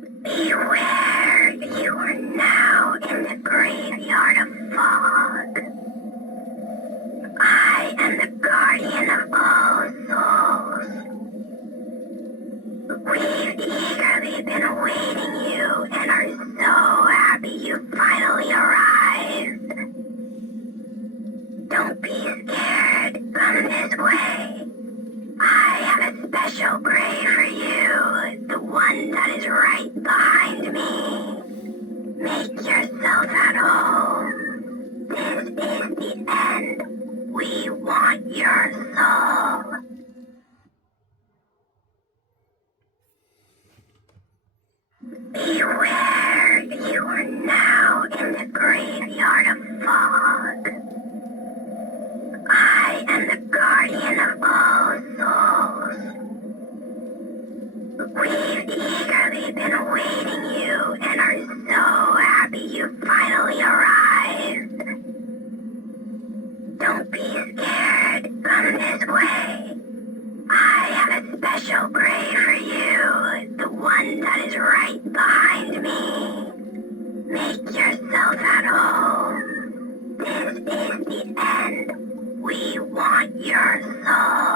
Beware, you are now in the graveyard of fog. I am the guardian of all souls. We've eagerly been awaiting you and are so happy you finally arrived. Don't be scared, come this way. I have a special grave for you, the one that is right behind me. Make yourself at home. This is the end. We want your soul. Beware, you are now in the graveyard of fog. I am the guardian of all souls. We've eagerly been awaiting you and are so happy you finally arrived. Don't be scared, come this way. I have a special grave for you, the one that is right behind me. Make yourself at home. This is the end. We want your soul.